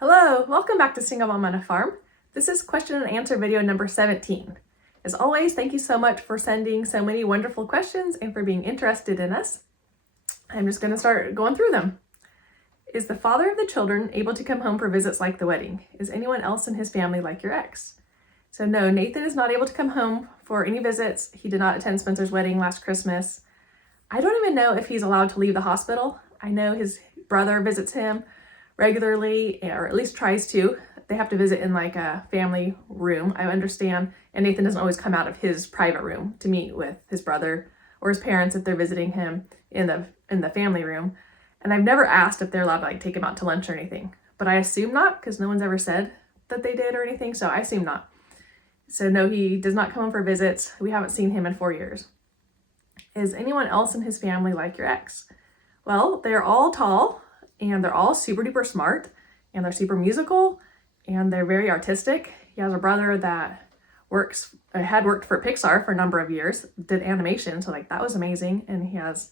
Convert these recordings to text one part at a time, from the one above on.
Hello, welcome back to Single Mom on a Farm. This is question and answer video number 17. As always, thank you so much for sending so many wonderful questions and for being interested in us. I'm just going to start going through them. Is the father of the children able to come home for visits like the wedding? Is anyone else in his family like your ex? So no, Nathan is not able to come home for any visits. He did not attend Spencer's wedding last Christmas. I don't even know if he's allowed to leave the hospital. I know his brother visits him regularly, or at least tries to. They have to visit in like a family room, I understand, and Nathan doesn't always come out of his private room to meet with his brother or his parents if they're visiting him in the family room. And I've never asked if they're allowed to like take him out to lunch or anything, but I assume not because no one's ever said that they did or anything, so I assume not. So no, he does not come home for visits. We haven't seen him in 4 years. Is anyone else in his family like your ex? Well, they're all tall, and they're all super duper smart, and they're super musical, and they're very artistic. He has a brother that had worked for Pixar for a number of years, did animation, so like that was amazing. And he has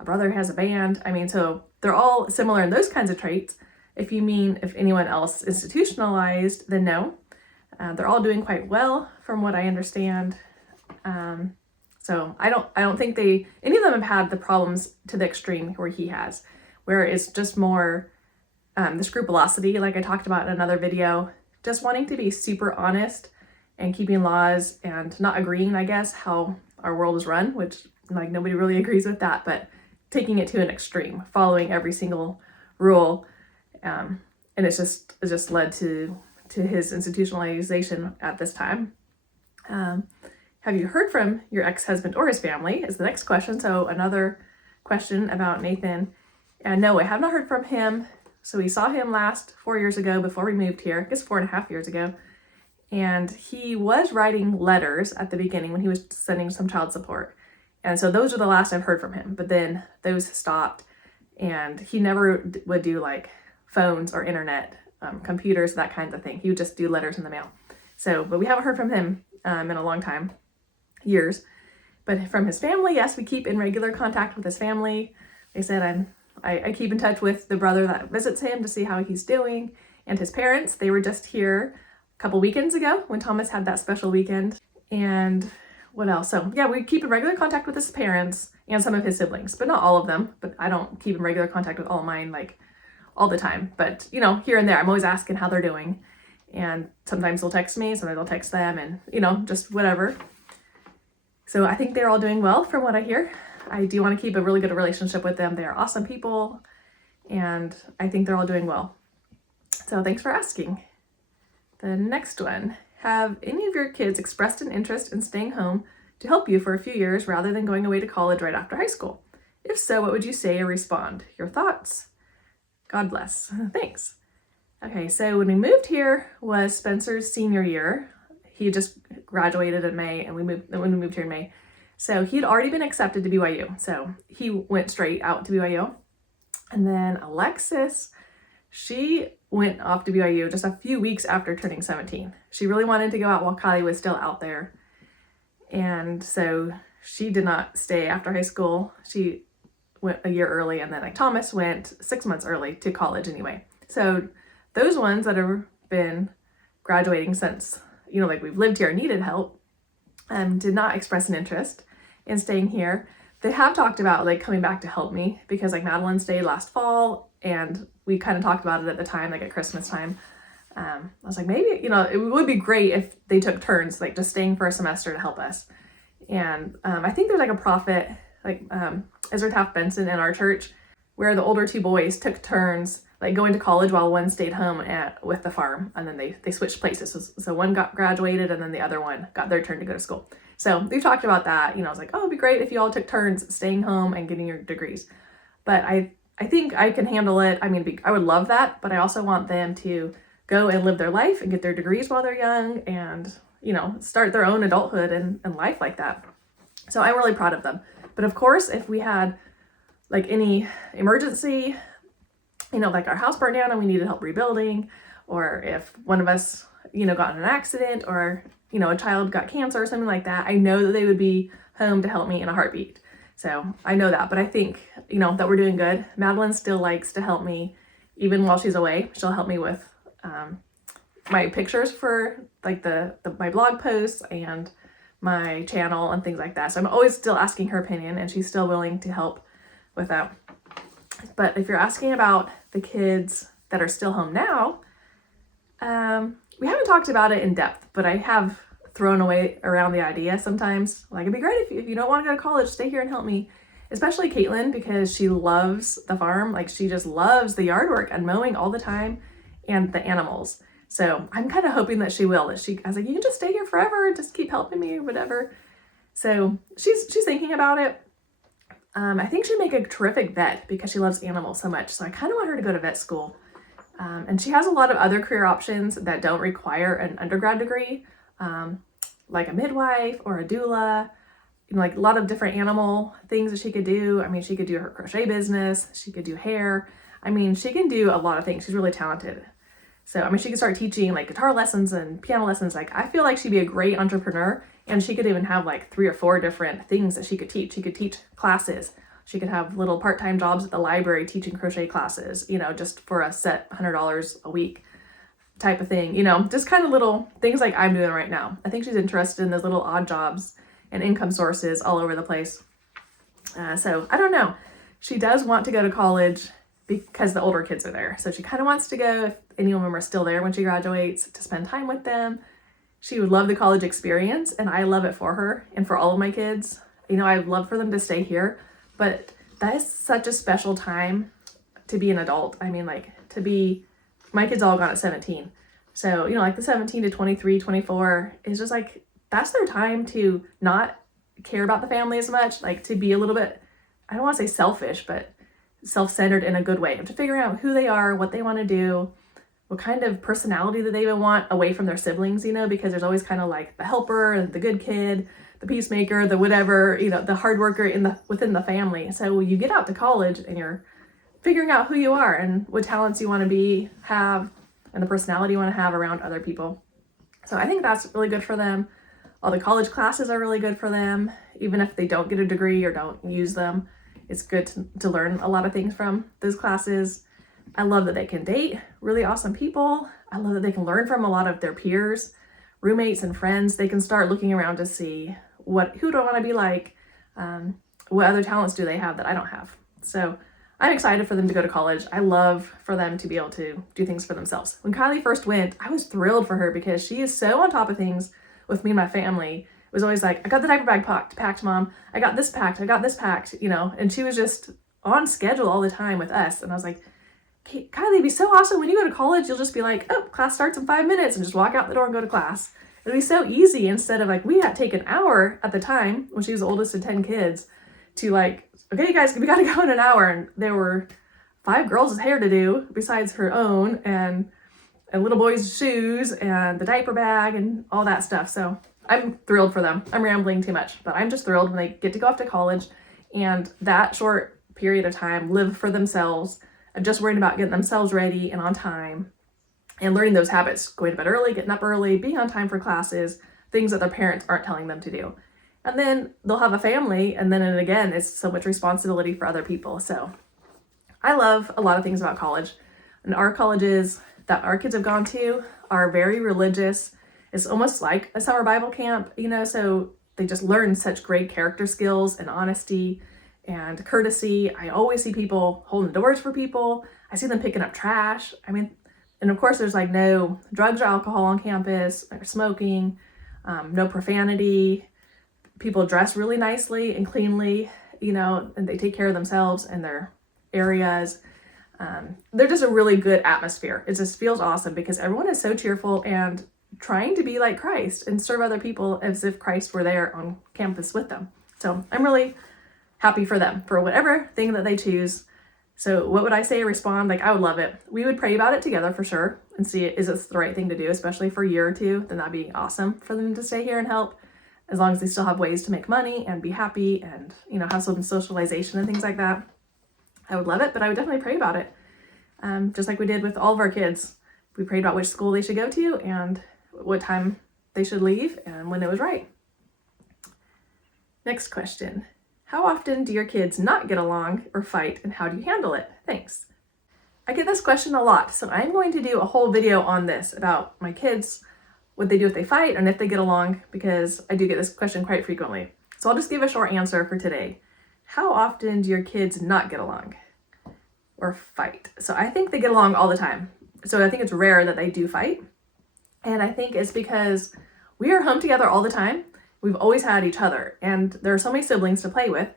a brother who has a band. I mean, so they're all similar in those kinds of traits. If you mean if anyone else institutionalized, then no. They're all doing quite well from what I understand. So I don't think any of them have had the problems to the extreme where he has, where it's just more the scrupulosity, like I talked about in another video, just wanting to be super honest and keeping laws and not agreeing, I guess, how our world is run, which like nobody really agrees with that, but taking it to an extreme, following every single rule. And it's just led to his institutionalization at this time. Have you heard from your ex-husband or his family is the next question. So another question about Nathan. And no, I have not heard from him. So we saw him last 4 years ago before we moved here, I guess 4.5 years ago. And he was writing letters at the beginning when he was sending some child support. And so those are the last I've heard from him, but then those stopped, and he never would do like phones or internet, computers, that kind of thing. He would just do letters in the mail. So, but we haven't heard from him in a long time, years. But from his family, yes, we keep in regular contact with his family. Like I said, I keep in touch with the brother that visits him to see how he's doing, and his parents. They were just here a couple weekends ago when Thomas had that special weekend. And what else? So yeah, we keep in regular contact with his parents and some of his siblings, but not all of them. But I don't keep in regular contact with all of mine like all the time. But you know, here and there, I'm always asking how they're doing. And sometimes they'll text me, sometimes I'll text them, and you know, just whatever. So I think they're all doing well from what I hear. I do want to keep a really good relationship with them. They are awesome people, and I think they're all doing well. So thanks for asking. The next one. Have any of your kids expressed an interest in staying home to help you for a few years rather than going away to college right after high school? If so, what would you say or respond? Your thoughts? God bless. Thanks. Okay, so when we moved here was Spencer's senior year. He had just graduated in May, and when we moved here in May. So he had already been accepted to BYU. So he went straight out to BYU. And then Alexis, she went off to BYU just a few weeks after turning 17. She really wanted to go out while Kylie was still out there. And so she did not stay after high school. She went a year early, and then like Thomas went 6 months early to college anyway. So those ones that have been graduating since, you know, like we've lived here and needed help, did not express an interest in staying here. They have talked about like coming back to help me because like Madeline stayed last fall, and we kind of talked about it at the time, like at Christmas time. I was like, maybe, you know, it would be great if they took turns, like just staying for a semester to help us. And I think there's like a prophet, like Ezra Taft Benson in our church, where the older two boys took turns, like going to college while one stayed home with the farm, and then they switched places. So one got graduated, and then the other one got their turn to go to school. So we've talked about that. You know, I was like, oh, it'd be great if you all took turns staying home and getting your degrees. But I think I can handle it. I mean, I would love that, but I also want them to go and live their life and get their degrees while they're young, and you know, start their own adulthood and life like that. So I'm really proud of them. But of course, if we had like any emergency, you know, like our house burned down and we needed help rebuilding, or if one of us, you know, got in an accident, or, you know, a child got cancer or something like that, I know that they would be home to help me in a heartbeat. So I know that, but I think, you know, that we're doing good. Madeline still likes to help me even while she's away. She'll help me with my pictures for like my blog posts and my channel and things like that. So I'm always still asking her opinion, and she's still willing to help with that. But if you're asking about the kids that are still home now, we haven't talked about it in depth, but I have thrown away around the idea sometimes. Like, it'd be great if you don't want to go to college, stay here and help me. Especially Caitlin, because she loves the farm. Like, she just loves the yard work and mowing all the time and the animals. So I'm kind of hoping that she will. I was like, you can just stay here forever, just keep helping me or whatever. So she's thinking about it. I think she'd make a terrific vet because she loves animals so much. So I kind of want her to go to vet school. And she has a lot of other career options that don't require an undergrad degree, like a midwife or a doula, like a lot of different animal things that she could do. I mean, she could do her crochet business. She could do hair. I mean, she can do a lot of things. She's really talented. So, I mean, she could start teaching like guitar lessons and piano lessons. Like, I feel like she'd be a great entrepreneur, and she could even have like 3 or 4 different things that she could teach. She could teach classes. She could have little part-time jobs at the library teaching crochet classes, just for a set $100 a week type of thing, just kind of little things like I'm doing right now. I think she's interested in those little odd jobs and income sources all over the place. So I don't know. She does want to go to college because the older kids are there. So she kind of wants to go, if any of them are still there when she graduates, to spend time with them. She would love the college experience, and I love it for her and for all of my kids. I'd love for them to stay here, but that is such a special time to be an adult. I mean, like, my kids all gone at 17. So, like the 17 to 23, 24 is just like, that's their time to not care about the family as much, like to be a little bit, I don't want to say selfish, but self-centered in a good way, to figure out who they are, what they want to do, what kind of personality that they even want away from their siblings, because there's always kind of like the helper, the good kid, the peacemaker, the whatever, the hard worker within the family. So when you get out to college and you're figuring out who you are and what talents you want to have, and the personality you want to have around other people. So I think that's really good for them. All the college classes are really good for them. Even if they don't get a degree or don't use them, it's good to learn a lot of things from those classes. I love that they can date really awesome people. I love that they can learn from a lot of their peers, roommates and friends. They can start looking around to see who do I want to be like? What other talents do they have that I don't have? So I'm excited for them to go to college. I love for them to be able to do things for themselves. When Kylie first went, I was thrilled for her because she is so on top of things with me and my family. It was always like, I got the diaper bag packed, Mom. I got this packed, and she was just on schedule all the time with us. And I was like, Kylie, it'd be so awesome when you go to college, you'll just be like, oh, class starts in 5 minutes, and just walk out the door and go to class. It'd be so easy, instead of like, we had to take an hour at the time when she was the oldest of 10 kids to like, okay, guys, we got to go in an hour. And there were 5 girls' hair to do besides her own, and a little boy's shoes and the diaper bag and all that stuff. So I'm thrilled for them. I'm rambling too much, but I'm just thrilled when they get to go off to college and that short period of time live for themselves and just worrying about getting themselves ready and on time and learning those habits, going to bed early, getting up early, being on time for classes, things that their parents aren't telling them to do. And then they'll have a family, and then again, it's so much responsibility for other people. So I love a lot of things about college. And our colleges that our kids have gone to are very religious. It's almost like a summer Bible camp, so they just learn such great character skills and honesty and courtesy. I always see people holding doors for people. I see them picking up trash. I mean, and of course there's like no drugs or alcohol on campus, or smoking, no profanity. People dress really nicely and cleanly, and they take care of themselves and their areas. They're just a really good atmosphere. It just feels awesome because everyone is so cheerful and trying to be like Christ and serve other people as if Christ were there on campus with them. So I'm really happy for them for whatever thing that they choose. So what would I say? Respond? Like, I would love it. We would pray about it together for sure and see, is this the right thing to do, especially for a year or two? Then that'd be awesome for them to stay here and help, as long as they still have ways to make money and be happy and, have some socialization and things like that. I would love it, but I would definitely pray about it. Just like we did with all of our kids. We prayed about which school they should go to and what time they should leave and when it was right. Next question. How often do your kids not get along or fight, and how do you handle it? Thanks. I get this question a lot, so I'm going to do a whole video on this about my kids, what they do if they fight, and if they get along, because I do get this question quite frequently. So I'll just give a short answer for today. How often do your kids not get along or fight? So I think they get along all the time. So I think it's rare that they do fight. And I think it's because we are home together all the time. We've always had each other, and there are so many siblings to play with,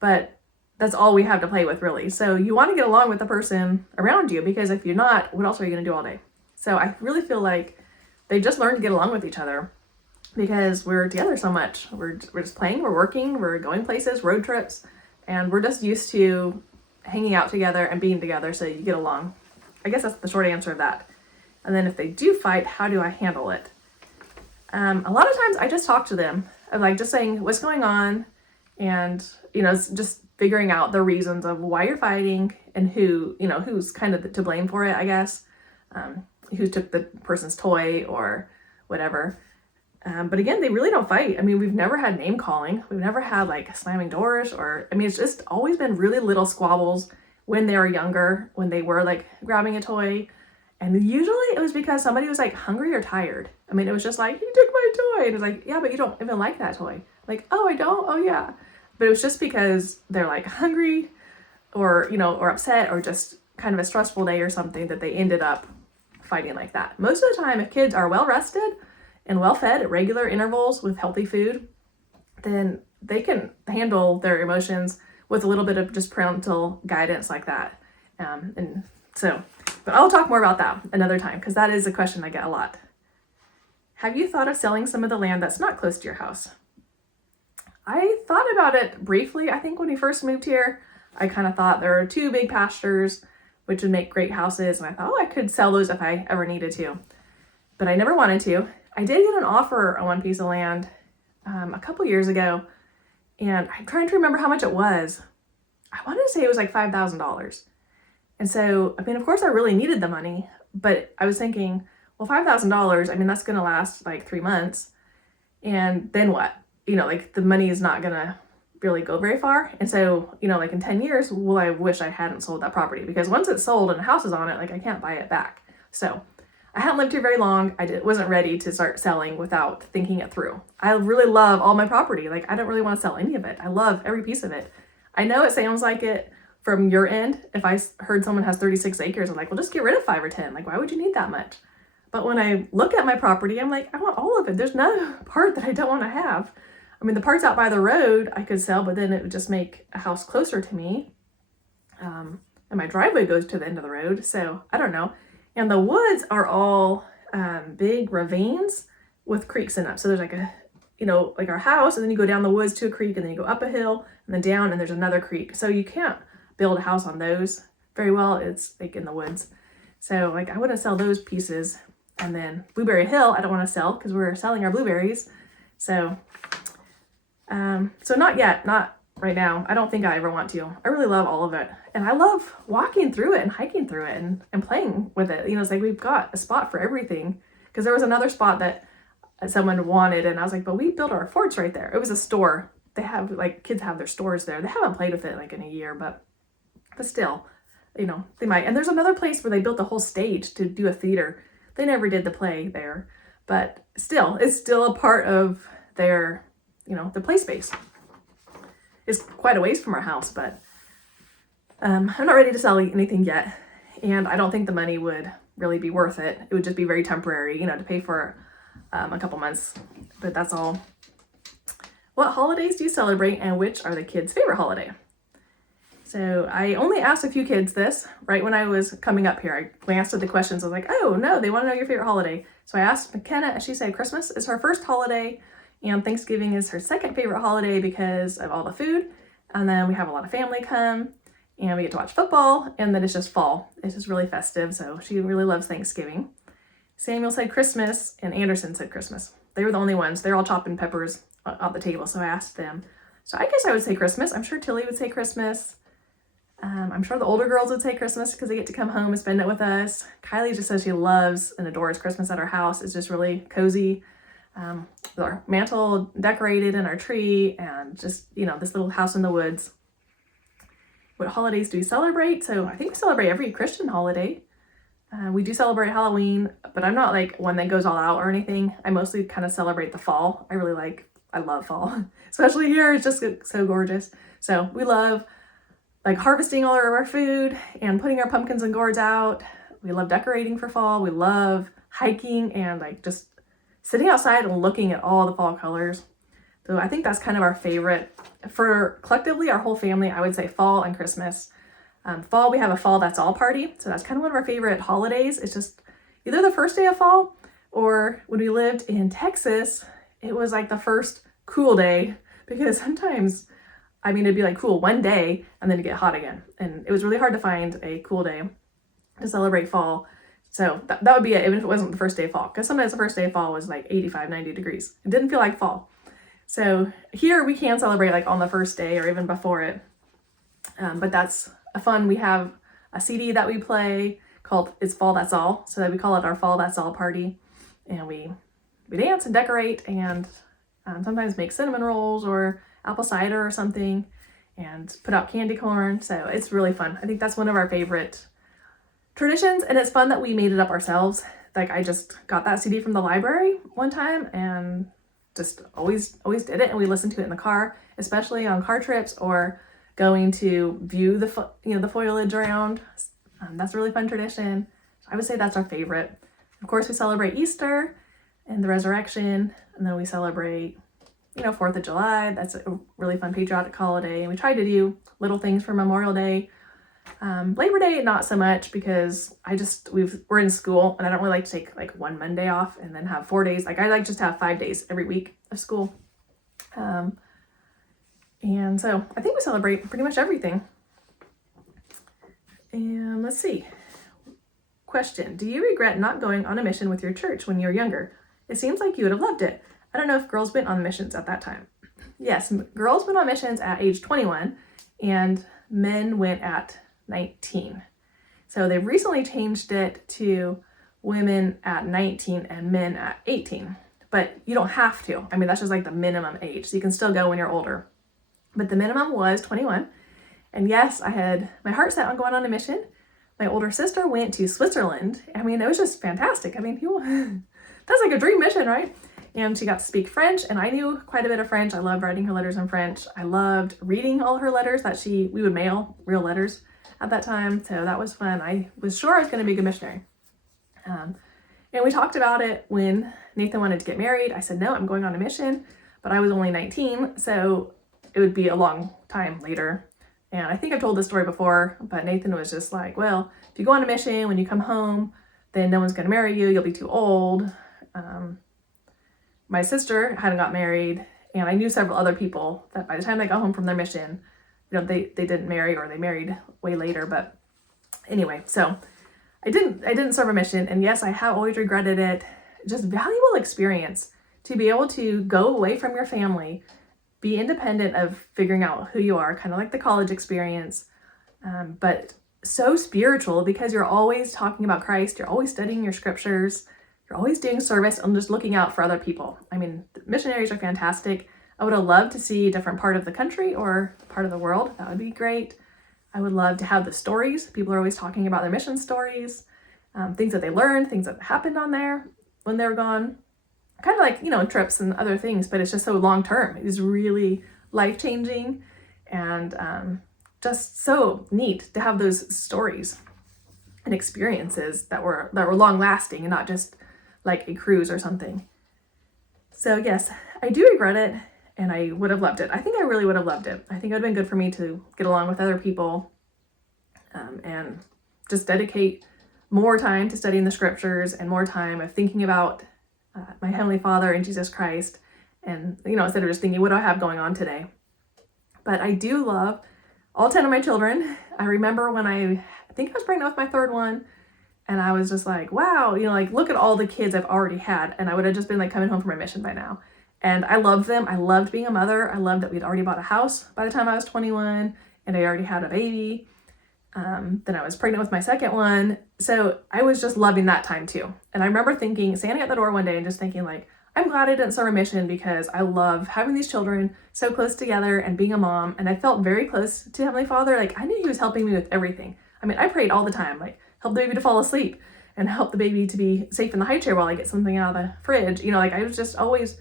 but that's all we have to play with, really. So you want to get along with the person around you, because if you're not, what else are you going to do all day? So I really feel like they just learned to get along with each other because we're together so much. We're just playing, we're working, we're going places, road trips, and we're just used to hanging out together and being together, so you get along. I guess that's the short answer of that. And then if they do fight, how do I handle it? A lot of times I just talk to them. I'm like just saying what's going on, and just figuring out the reasons of why you're fighting and who's kind of to blame for it, I guess. Who took the person's toy or whatever. But again, they really don't fight. I mean, we've never had name calling. We've never had like slamming doors it's just always been really little squabbles when they were younger, when they were like grabbing a toy. And usually it was because somebody was like hungry or tired. I mean, it was just like, you took my toy. And it's like, yeah, but you don't even like that toy. Like, oh, I don't? Oh, yeah. But it was just because they're like hungry or upset or just kind of a stressful day or something that they ended up fighting like that. Most of the time, if kids are well rested and well fed at regular intervals with healthy food, then they can handle their emotions with a little bit of just parental guidance like that. But I'll talk more about that another time, because that is a question I get a lot. Have you thought of selling some of the land that's not close to your house? I thought about it briefly. I think when we first moved here, I kind of thought there are 2 big pastures, which would make great houses. And I thought, I could sell those if I ever needed to. But I never wanted to. I did get an offer on one piece of land a couple years ago. And I'm trying to remember how much it was. I wanted to say it was like $5,000. And so, I mean, of course I really needed the money, but I was thinking, well, $5,000, I mean, that's going to last like 3 months. And then what? The money is not going to really go very far. And so, like in 10 years, I wish I hadn't sold that property, because once it's sold and a house is on it, like I can't buy it back. So I hadn't lived here very long. Wasn't ready to start selling without thinking it through. I really love all my property. Like, I don't really want to sell any of it. I love every piece of it. I know it sounds like it from your end. If I heard someone has 36 acres, I'm like, well, just get rid of 5 or 10. Like, why would you need that much? But when I look at my property, I'm like, I want all of it. There's no part that I don't want to have. I mean, the parts out by the road I could sell, but then it would just make a house closer to me. And my driveway goes to the end of the road. So I don't know. And the woods are all big ravines with creeks in them. So there's like like our house, and then you go down the woods to a creek, and then you go up a hill and then down, and there's another creek. So you can't build a house on those very well. It's like in the woods. So like I want to sell those pieces. And then Blueberry Hill, I don't want to sell because we're selling our blueberries. So not yet, not right now. I don't think I ever want to. I really love all of it. And I love walking through it and hiking through it and playing with it. It's like we've got a spot for everything. Because there was another spot that someone wanted, and I was like, but we built our forts right there. It was a store. They have, like, kids have their stores there. They haven't played with it like in a year, but still, they might. And there's another place where they built a whole stage to do a theater. They never did the play there, but still, it's still a part of their, the play space. It's quite a ways from our house, but I'm not ready to sell anything yet. And I don't think the money would really be worth it. It would just be very temporary, to pay for a couple months, but that's all. What holidays do you celebrate, and which are the kids' favorite holiday? So I only asked a few kids this right when I was coming up here. I answered the questions. I was like, oh no, they want to know your favorite holiday. So I asked McKenna, and she said Christmas is her first holiday, and Thanksgiving is her second favorite holiday because of all the food. And then we have a lot of family come, and we get to watch football, and then it's just fall. It's just really festive, so she really loves Thanksgiving. Samuel said Christmas, and Anderson said Christmas. They were the only ones. They're all chopping peppers on the table, so I asked them. So I guess I would say Christmas. I'm sure Tilly would say Christmas. I'm sure the older girls would say Christmas because they get to come home and spend it with us. Kylie just says she loves and adores Christmas at our house. It's just really cozy. With our mantle decorated and our tree and just, this little house in the woods. what holidays do we celebrate? So I think we celebrate every Christian holiday. We do celebrate Halloween, but I'm not like one that goes all out or anything. I mostly kind of celebrate the fall. I love fall, especially here. It's just so gorgeous. So we love like harvesting all of our food and putting our pumpkins and gourds out. We love decorating for fall. We love hiking and like just sitting outside and looking at all the fall colors. So I think that's kind of our favorite. For collectively, our whole family, I would say fall and Christmas. Fall, we have a fall that's all party. So that's kind of one of our favorite holidays. It's just either the first day of fall, or when we lived in Texas, it was like the first cool day, because sometimes, I mean, it'd be like cool one day and then it'd get hot again. And it was really hard to find a cool day to celebrate fall. So that would be it, even if it wasn't the first day of fall, because sometimes the first day of fall was like 85, 90 degrees. It didn't feel like fall. So here we can celebrate like on the first day or even before it. But that's fun. We have a CD that we play called It's Fall That's All. So that we call it our Fall That's All party. And we dance and decorate and sometimes make cinnamon rolls or apple cider or something and put out candy corn. So it's really fun. I think that's one of our favorite traditions, and it's fun that we made it up ourselves. Like I just got that CD from the library one time and just always did it, and we listened to it in the car, especially on car trips or going to view the foliage around. That's a really fun tradition. I would say that's our favorite. Of course, we celebrate Easter and the resurrection, and then we celebrate 4th of July. That's a really fun patriotic holiday, and we try to do little things for Memorial Day. Labor Day, not so much, because we're in school and I don't really like to take like one Monday off and then have 4 days. Like I like just to have 5 days every week of school. And so I think we celebrate pretty much everything. And let's see. Question: do you regret not going on a mission with your church when you were younger? It seems like you would have loved it. I don't know if girls went on missions at that time. Yes, girls went on missions at age 21 and men went at 19. So they've recently changed it to women at 19 and men at 18. But you don't have to. I mean, that's just like the minimum age. So you can still go when you're older. But the minimum was 21. And yes, I had my heart set on going on a mission. My older sister went to Switzerland. I mean, it was just fantastic. I mean, that's like a dream mission, right? And she got to speak French, and I knew quite a bit of French. I loved writing her letters in French. I loved reading all her letters that we would mail, real letters at that time. So that was fun. I was sure I was going to be a good missionary. And we talked about it when Nathan wanted to get married. I said, no, I'm going on a mission, but I was only 19, so it would be a long time later. And I think I've told this story before, but Nathan was just like, well, if you go on a mission, when you come home, then no one's going to marry you. You'll be too old. My sister hadn't got married, and I knew several other people that by the time they got home from their mission, they didn't marry, or they married way later. But anyway, so I didn't serve a mission, and yes, I have always regretted it. Just valuable experience to be able to go away from your family, be independent of figuring out who you are, kind of like the college experience, but so spiritual because you're always talking about Christ, you're always studying your scriptures, you're always doing service and just looking out for other people. I mean, missionaries are fantastic. I would have loved to see a different part of the country or part of the world. That would be great. I would love to have the stories. People are always talking about their mission stories, things that they learned, things that happened on there when they were gone. Kind of like, trips and other things, but it's just so long-term. It was really life-changing and just so neat to have those stories and experiences that were long-lasting and not just like a cruise or something. So yes, I do regret it, and I would have loved it. I think I really would have loved it. I think it would have been good for me to get along with other people and just dedicate more time to studying the scriptures and more time of thinking about my Heavenly Father and Jesus Christ, and instead of just thinking, what do I have going on today? But I do love all 10 of my children. I remember when I think I was pregnant with my third one, and I was just like, wow, look at all the kids I've already had, and I would have just been like coming home from my mission by now. And I loved them. I loved being a mother. I loved that we'd already bought a house by the time I was 21, and I already had a baby. Then I was pregnant with my second one. So I was just loving that time too. And I remember standing at the door one day and just thinking like, I'm glad I didn't start a mission because I love having these children so close together and being a mom, and I felt very close to Heavenly Father. Like, I knew He was helping me with everything. I mean, I prayed all the time, like help the baby to fall asleep and help the baby to be safe in the high chair while I get something out of the fridge. You know, like I was just always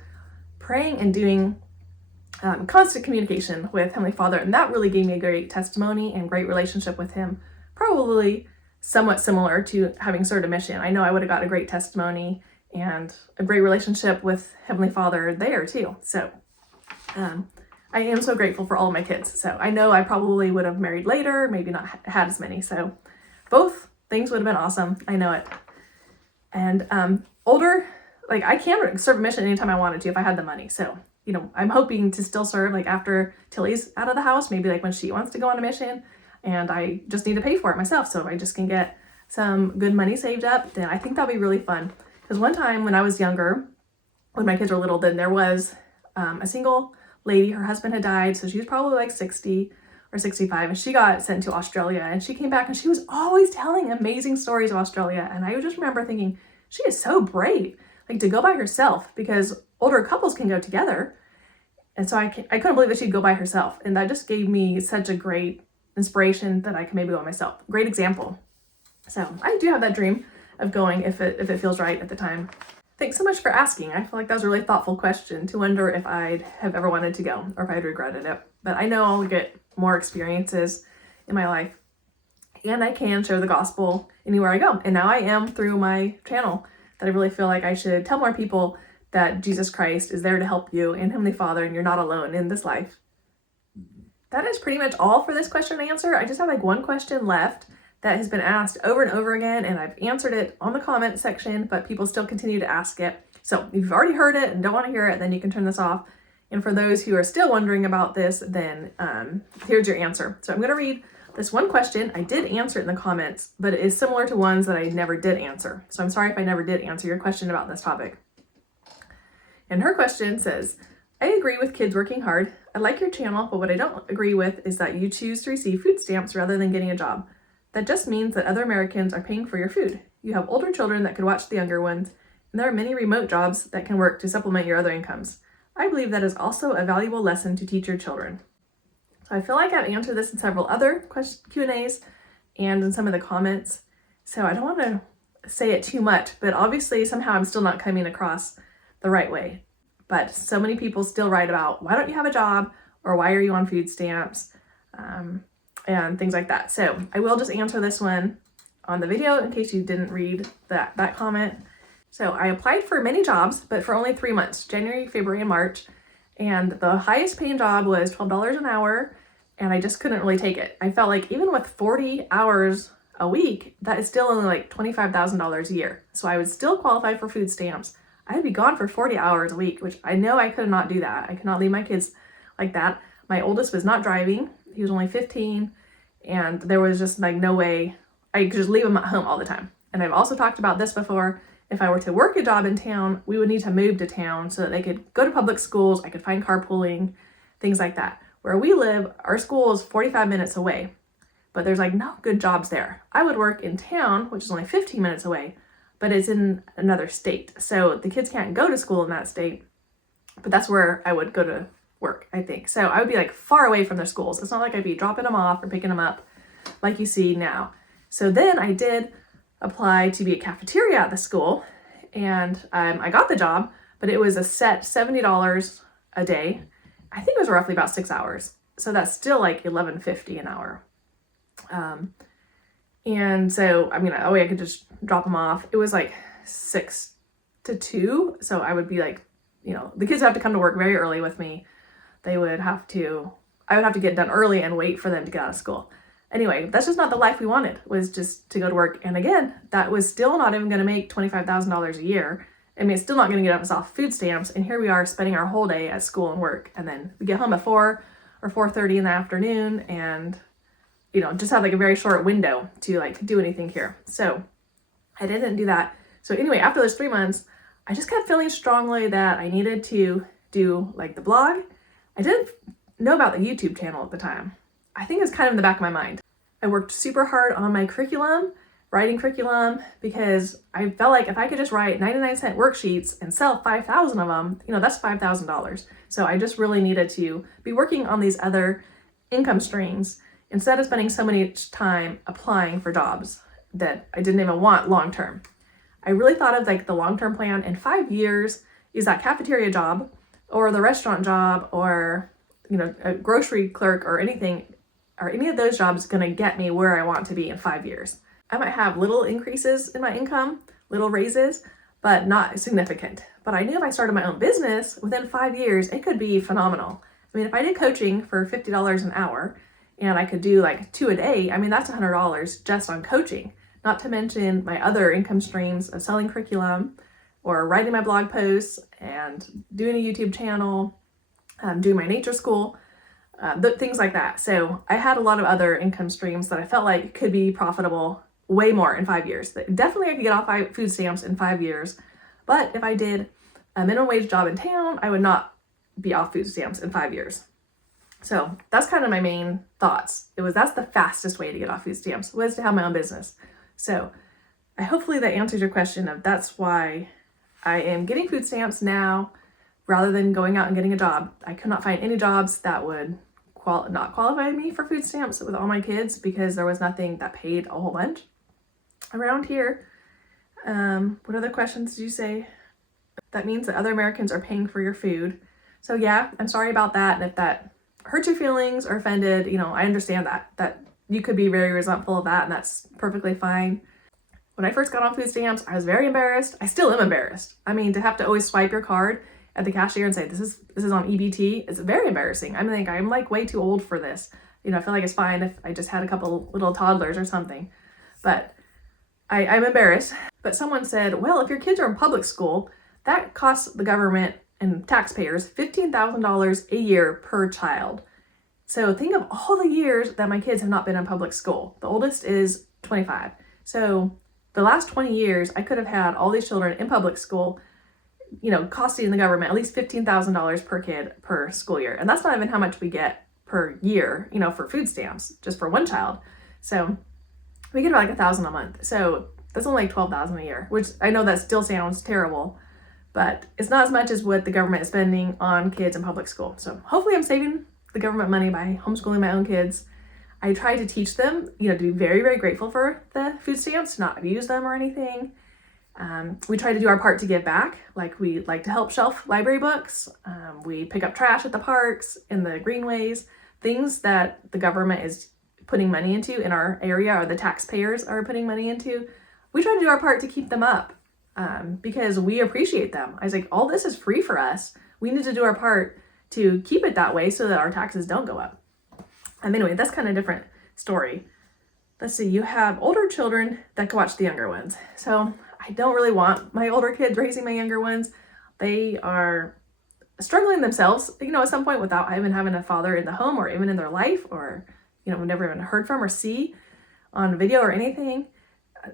praying and doing constant communication with Heavenly Father, and that really gave me a great testimony and great relationship with Him, probably somewhat similar to having started a mission. I know I would have got a great testimony and a great relationship with Heavenly Father there too. So I am so grateful for all of my kids. So I know I probably would have married later, maybe not had as many. So both things would have been awesome. I know it. And older, like I can serve a mission anytime I wanted to if I had the money. So, you know, I'm hoping to still serve like after Tilly's out of the house, maybe like when she wants to go on a mission and I just need to pay for it myself. So if I just can get some good money saved up, then I think that'll be really fun. Because one time when I was younger, when my kids were little, then there was a single lady, her husband had died, so she was probably like 60 or 65, and she got sent to Australia, and she came back and she was always telling amazing stories of Australia, and I just remember thinking, she is so brave, like to go by herself, because older couples can go together, and so I couldn't believe that she'd go by herself, and that just gave me such a great inspiration that I can maybe go myself. Great example. So I do have that dream of going if it feels right at the time. Thanks so much for asking. I feel like that was a really thoughtful question to wonder if I'd have ever wanted to go or if I'd regretted it. But I know I'll get more experiences in my life and I can share the gospel anywhere I go. And now I am through my channel that I really feel like I should tell more people that Jesus Christ is there to help you and Heavenly Father and you're not alone in this life. That is pretty much all for this question and answer. I just have like one question left that has been asked over and over again, and I've answered it on the comment section, but people still continue to ask it. So if you've already heard it and don't want to hear it, then you can turn this off. And for those who are still wondering about this, then here's your answer. So I'm going to read this one question. I did answer it in the comments, but it is similar to ones that I never did answer. So I'm sorry if I never did answer your question about this topic. And her question says, I agree with kids working hard. I like your channel, but what I don't agree with is that you choose to receive food stamps rather than getting a job. That just means that other Americans are paying for your food. You have older children that could watch the younger ones, and there are many remote jobs that can work to supplement your other incomes. I believe that is also a valuable lesson to teach your children. So I feel like I've answered this in several other Q&As and in some of the comments, so I don't want to say it too much, but obviously somehow I'm still not coming across the right way. But so many people still write about, why don't you have a job, or why are you on food stamps? And things like that. So I will just answer this one on the video in case you didn't read that comment. So I applied for many jobs, but for only 3 months, January, February, and March. And the highest paying job was $12 an hour, and I just couldn't really take it. I felt like even with 40 hours a week, that is still only like $25,000 a year. So I would still qualify for food stamps. I'd be gone for 40 hours a week, which I know I could not do that. I could not leave my kids like that. My oldest was not driving. He was only 15, and there was just like no way I could just leave him at home all the time. And I've also talked about this before. If I were to work a job in town, we would need to move to town so that they could go to public schools. I could find carpooling, things like that. Where we live, our school is 45 minutes away, but there's like no good jobs there. I would work in town, which is only 15 minutes away, but it's in another state. So the kids can't go to school in that state, but that's where I would go to work, I think. So I would be like far away from their schools. It's not like I'd be dropping them off or picking them up like you see now. So then I did apply to be a cafeteria at the school, and I got the job, but it was a set $70 a day. I think it was roughly about 6 hours. So that's still like $11.50 an hour. And so, I mean, I could just drop them off. It was like 6 to 2. So I would be like, you know, the kids would have to come to work very early with me. I would have to get done early and wait for them to get out of school. Anyway, that's just not the life we wanted, was just to go to work. And again, that was still not even going to make $25,000 a year. I mean, it's still not going to get us off food stamps. And here we are spending our whole day at school and work. And then we get home at 4 or 4:30 in the afternoon and, you know, just have like a very short window to like do anything here. So I didn't do that. So anyway, after those 3 months, I just kept feeling strongly that I needed to do like the blog. I didn't know about the YouTube channel at the time. I think it was kind of in the back of my mind. I worked super hard on my curriculum, writing curriculum, because I felt like if I could just write 99-cent worksheets and sell 5,000 of them, that's $5,000. So I just really needed to be working on these other income streams instead of spending so much time applying for jobs that I didn't even want long term. I really thought of like the long-term plan in 5 years is that cafeteria job or the restaurant job or, a grocery clerk or anything, or any of those jobs going to get me where I want to be in 5 years. I might have little increases in my income, little raises, but not significant. But I knew if I started my own business, within 5 years, it could be phenomenal. I mean, if I did coaching for $50 an hour and I could do like 2 a day, that's $100 just on coaching, not to mention my other income streams of selling curriculum or writing my blog posts and doing a YouTube channel, doing my nature school, things like that. So I had a lot of other income streams that I felt like could be profitable way more in 5 years. Definitely I could get off food stamps in 5 years, but if I did a minimum wage job in town, I would not be off food stamps in 5 years. So that's kind of my main thoughts. That's the fastest way to get off food stamps, was to have my own business. So hopefully that answers your question of that's why I am getting food stamps now rather than going out and getting a job. I could not find any jobs that would not qualify me for food stamps with all my kids because there was nothing that paid a whole bunch around here. What other questions did you say? That means that other Americans are paying for your food. So yeah, I'm sorry about that. And if that hurts your feelings or offended, I understand that you could be very resentful of that, and that's perfectly fine. When I first got on food stamps, I was very embarrassed. I still am embarrassed. To have to always swipe your card at the cashier and say, this is on EBT, it's very embarrassing. I'm like way too old for this. I feel like it's fine if I just had a couple little toddlers or something, but I'm embarrassed. But someone said, well, if your kids are in public school, that costs the government and taxpayers $15,000 a year per child. So think of all the years that my kids have not been in public school. The oldest is 25. So the last 20 years, I could have had all these children in public school, costing the government at least $15,000 per kid per school year. And that's not even how much we get per year, for food stamps, just for one child. So we get about like $1,000 a month. So that's only like $12,000 a year, which I know that still sounds terrible, but it's not as much as what the government is spending on kids in public school. So hopefully I'm saving the government money by homeschooling my own kids. I try to teach them, to be very, very grateful for the food stamps, not abuse them or anything. We try to do our part to give back. Like we like to help shelf library books. We pick up trash at the parks, in the greenways, things that the government is putting money into in our area, or the taxpayers are putting money into. We try to do our part to keep them up because we appreciate them. I was like, all this is free for us. We need to do our part to keep it that way so that our taxes don't go up. Anyway, that's kind of a different story. Let's see, you have older children that can watch the younger ones. So I don't really want my older kids raising my younger ones. They are struggling themselves, at some point without even having a father in the home or even in their life, or, we've never even heard from or see on video or anything.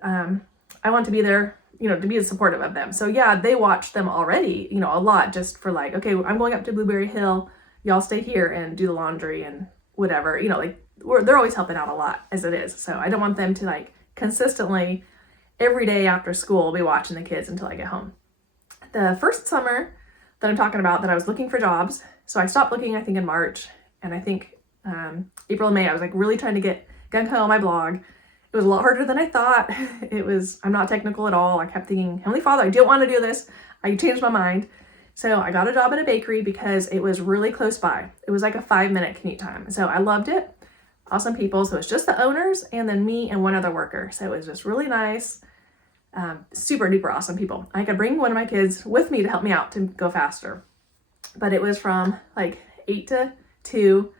I want to be there, to be supportive of them. So yeah, they watch them already, a lot, just for like, okay, I'm going up to Blueberry Hill, y'all stay here and do the laundry and whatever, they're always helping out a lot as it is. So I don't want them to like consistently every day after school be watching the kids until I get home. The first summer that I'm talking about that I was looking for jobs, so I stopped looking, I think in March, and I think April and May, I was like really trying to get gung-ho on my blog. It was a lot harder than I thought. I'm not technical at all. I kept thinking, Heavenly Father, I don't want to do this. I changed my mind. So I got a job at a bakery because it was really close by. It was like a 5-minute commute time. So I loved it. Awesome people. So it's just the owners and then me and one other worker. So it was just really nice. Super duper awesome people. I could bring one of my kids with me to help me out to go faster. But it was from like 8 to 2.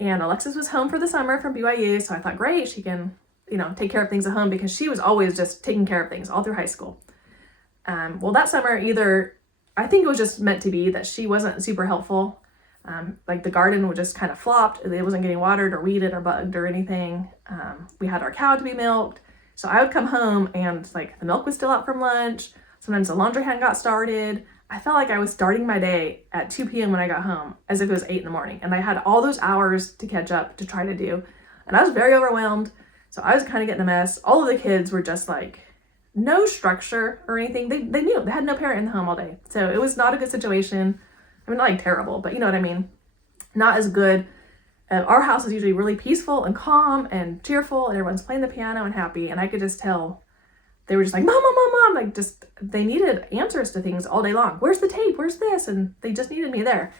And Alexis was home for the summer from BYU. So I thought, great, she can, take care of things at home, because she was always just taking care of things all through high school. Well, that summer, I think it was just meant to be that she wasn't super helpful. Like the garden was just kind of flopped. It wasn't getting watered or weeded or bugged or anything. We had our cow to be milked. So I would come home and like the milk was still out from lunch. Sometimes the laundry hadn't got started. I felt like I was starting my day at 2 p.m. when I got home, as if it was 8 in the morning. And I had all those hours to catch up to try to do. And I was very overwhelmed. So I was kind of getting a mess. All of the kids were just like, no structure or anything. They knew they had no parent in the home all day. So it was not a good situation. I mean, not like terrible, but you know what I mean? Not as good. Our house is usually really peaceful and calm and cheerful, and everyone's playing the piano and happy. And I could just tell they were just like, mom, mom, mom, mom. Like, just, they needed answers to things all day long. Where's the tape? Where's this? And they just needed me there.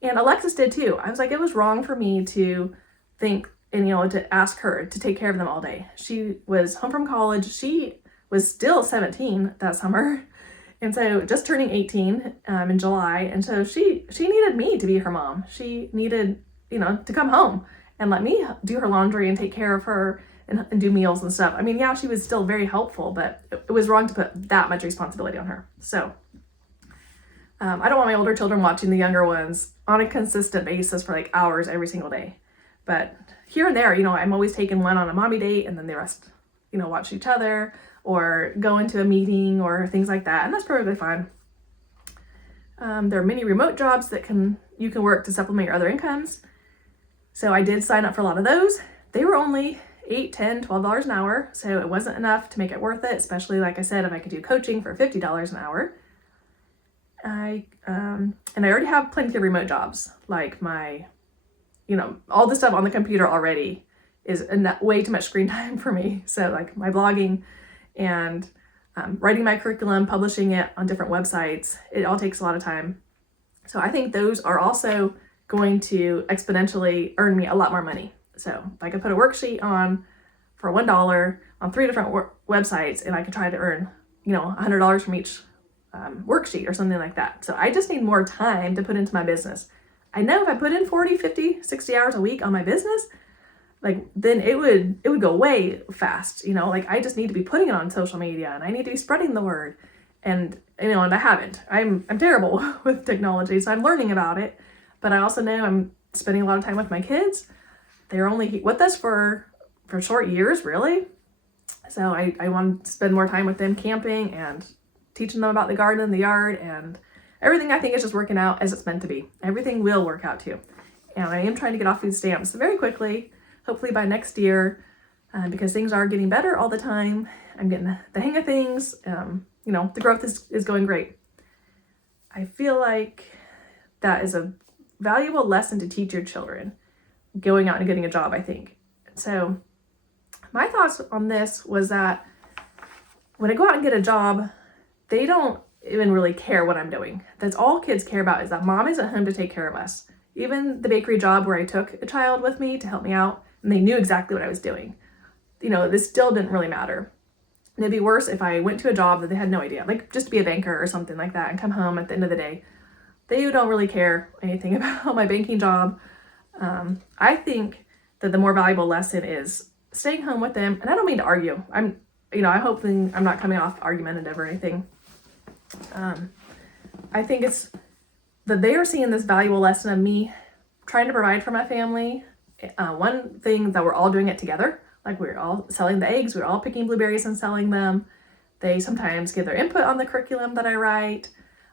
And Alexis did too. I was like, it was wrong for me to think and, you know, to ask her to take care of them all day. She was home from college. She was still 17 that summer. And so just turning 18 in July. And so she needed me to be her mom. She needed, you know, to come home and let me do her laundry and take care of her and do meals and stuff. I mean, yeah, she was still very helpful, but it was wrong to put that much responsibility on her. So I don't want my older children watching the younger ones on a consistent basis for like hours every single day. But here and there, you know, I'm always taking one on a mommy date and then the rest, you know, watch each other or go into a meeting or things like that. And that's perfectly fine. There are many remote jobs that you can work to supplement your other incomes. So I did sign up for a lot of those. They were only $8, $10, $12 an hour. So it wasn't enough to make it worth it, especially like I said, if I could do coaching for $50 an hour. And I already have plenty of remote jobs, like my, you know, all the stuff on the computer already is way too much screen time for me. So like my blogging and writing my curriculum, publishing it on different websites, it all takes a lot of time. So I think those are also going to exponentially earn me a lot more money. So if I could put a worksheet on for $1 on 3 different websites, and I could try to earn, you know, $100 from each worksheet or something like that. So I just need more time to put into my business. I know if I put in 40, 50, 60 hours a week on my business, like then it would go way fast, you know, like I just need to be putting it on social media and I need to be spreading the word. And, you know, and I haven't. I'm terrible with technology, so I'm learning about it. But I also know I'm spending a lot of time with my kids. They're only with us for short years, really. So I want to spend more time with them camping and teaching them about the garden and the yard, and everything I think is just working out as it's meant to be. Everything will work out too. And I am trying to get off food stamps very quickly, hopefully by next year, because things are getting better all the time. I'm getting the hang of things. You know, the growth is going great. I feel like that is a valuable lesson to teach your children, going out and getting a job, I think. So my thoughts on this was that when I go out and get a job, they don't even really care what I'm doing. That's all kids care about, is that mom is at home to take care of us. Even the bakery job where I took a child with me to help me out, and they knew exactly what I was doing. You know, this still didn't really matter. And it'd be worse if I went to a job that they had no idea, like just to be a banker or something like that and come home at the end of the day. They don't really care anything about my banking job. I think that the more valuable lesson is staying home with them. And I don't mean to argue. I'm hoping I'm not coming off argumentative or anything. I think it's that they are seeing this valuable lesson of me trying to provide for my family. One thing that we're all doing it together, like we're all selling the eggs, we're all picking blueberries and selling them. They sometimes give their input on the curriculum that I write.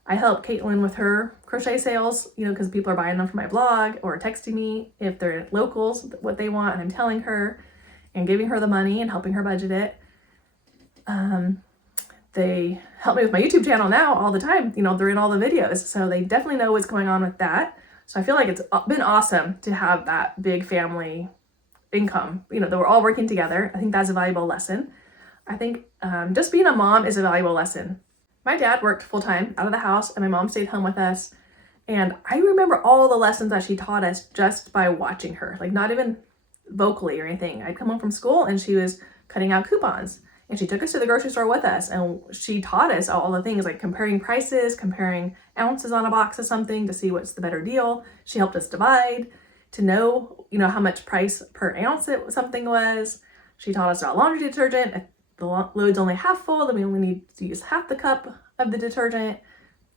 I help Caitlin with her crochet sales, you know, because people are buying them from my blog or texting me if they're locals, what they want, and I'm telling her and giving her the money and helping her budget it. They help me with my YouTube channel now all the time. You know, they're in all the videos, so they definitely know what's going on with that. So I feel like it's been awesome to have that big family income, you know, that we're all working together. I think that's a valuable lesson. I think just being a mom is a valuable lesson. My dad worked full-time out of the house and my mom stayed home with us. And I remember all the lessons that she taught us just by watching her, like not even vocally or anything. I'd come home from school and she was cutting out coupons. And she took us to the grocery store with us, and she taught us all the things like comparing prices, comparing ounces on a box of something to see what's the better deal. She helped us divide to know, you know, how much price per ounce something was. She taught us about laundry detergent. If the load's only half full, then we only need to use half the cup of the detergent.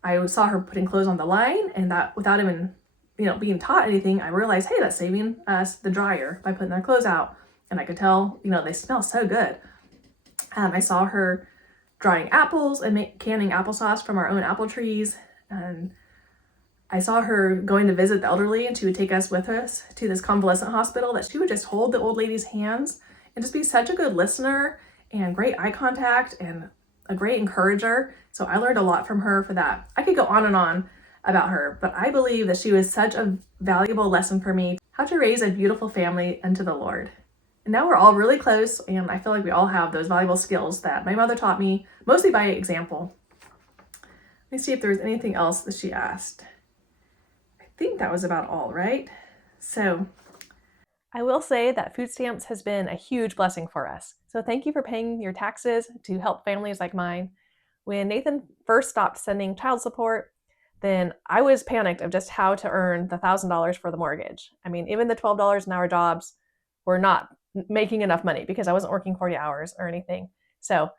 I saw her putting clothes on the line, and that without even, you know, being taught anything, I realized, hey, that's saving us the dryer by putting their clothes out. And I could tell, you know, they smell so good. I saw her drying apples and canning applesauce from our own apple trees. And I saw her going to visit the elderly, and she would take us with us to this convalescent hospital that she would just hold the old lady's hands and just be such a good listener and great eye contact and a great encourager. So I learned a lot from her for that. I could go on and on about her, but I believe that she was such a valuable lesson for me, how to raise a beautiful family unto the Lord. And now we're all really close, and I feel like we all have those valuable skills that my mother taught me, mostly by example. Let me see if there was anything else that she asked. I think that was about all, right? So I will say that food stamps has been a huge blessing for us. So thank you for paying your taxes to help families like mine. When Nathan first stopped sending child support, then I was panicked of just how to earn the $1,000 for the mortgage. I mean, even the $12 an hour jobs were not making enough money because I wasn't working 40 hours or anything. So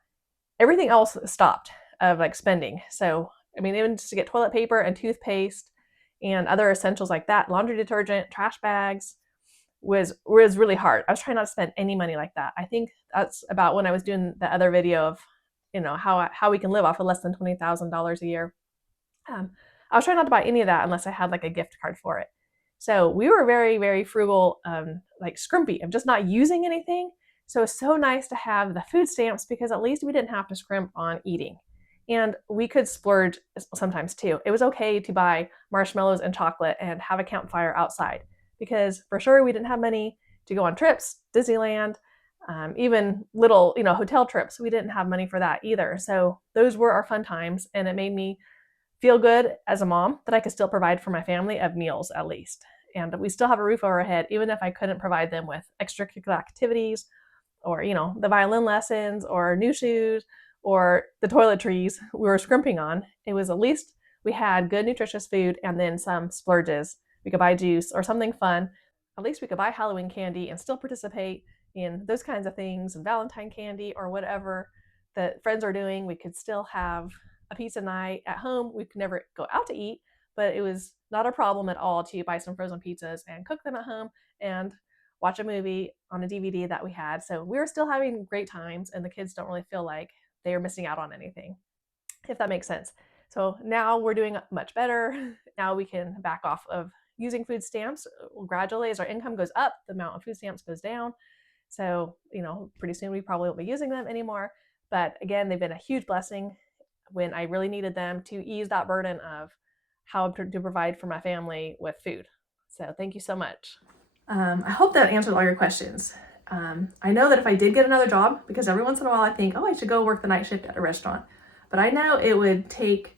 everything else stopped of like spending. So, I mean, even just to get toilet paper and toothpaste and other essentials like that, laundry detergent, trash bags, was really hard. I was trying not to spend any money like that. I think that's about when I was doing the other video of, how we can live off of less than $20,000 a year. I was trying not to buy any of that unless I had like a gift card for it. So we were very, very frugal, like scrimpy of just not using anything. So it's so nice to have the food stamps because at least we didn't have to scrimp on eating. And we could splurge sometimes too. It was okay to buy marshmallows and chocolate and have a campfire outside because for sure we didn't have money to go on trips, Disneyland, even little, hotel trips. We didn't have money for that either. So those were our fun times, and it made me feel good as a mom that I could still provide for my family of meals at least. And we still have a roof over our head, even if I couldn't provide them with extracurricular activities or, the violin lessons or new shoes or the toiletries we were scrimping on. It was at least we had good, nutritious food and then some splurges. We could buy juice or something fun. At least we could buy Halloween candy and still participate in those kinds of things and Valentine candy or whatever that friends are doing. We could still have a pizza night at home. We could never go out to eat, but it was not a problem at all to buy some frozen pizzas and cook them at home and watch a movie on a DVD that we had. So we were still having great times, and the kids don't really feel like they are missing out on anything, if that makes sense. So now we're doing much better. Now we can back off of using food stamps gradually. As our income goes up, the amount of food stamps goes down. So, pretty soon we probably won't be using them anymore. But again, they've been a huge blessing when I really needed them to ease that burden of how to provide for my family with food. So thank you so much. I hope that answered all your questions. I know that if I did get another job, because every once in a while I think, I should go work the night shift at a restaurant. But I know it would take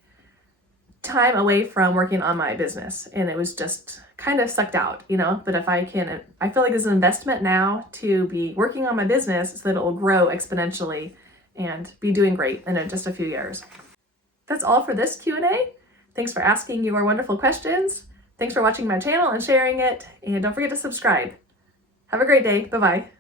time away from working on my business, and it was just kind of sucked out, But if I feel like it's an investment now to be working on my business so that it will grow exponentially and be doing great in just a few years. That's all for this Q&A. Thanks for asking your wonderful questions. Thanks for watching my channel and sharing it. And don't forget to subscribe. Have a great day. Bye-bye.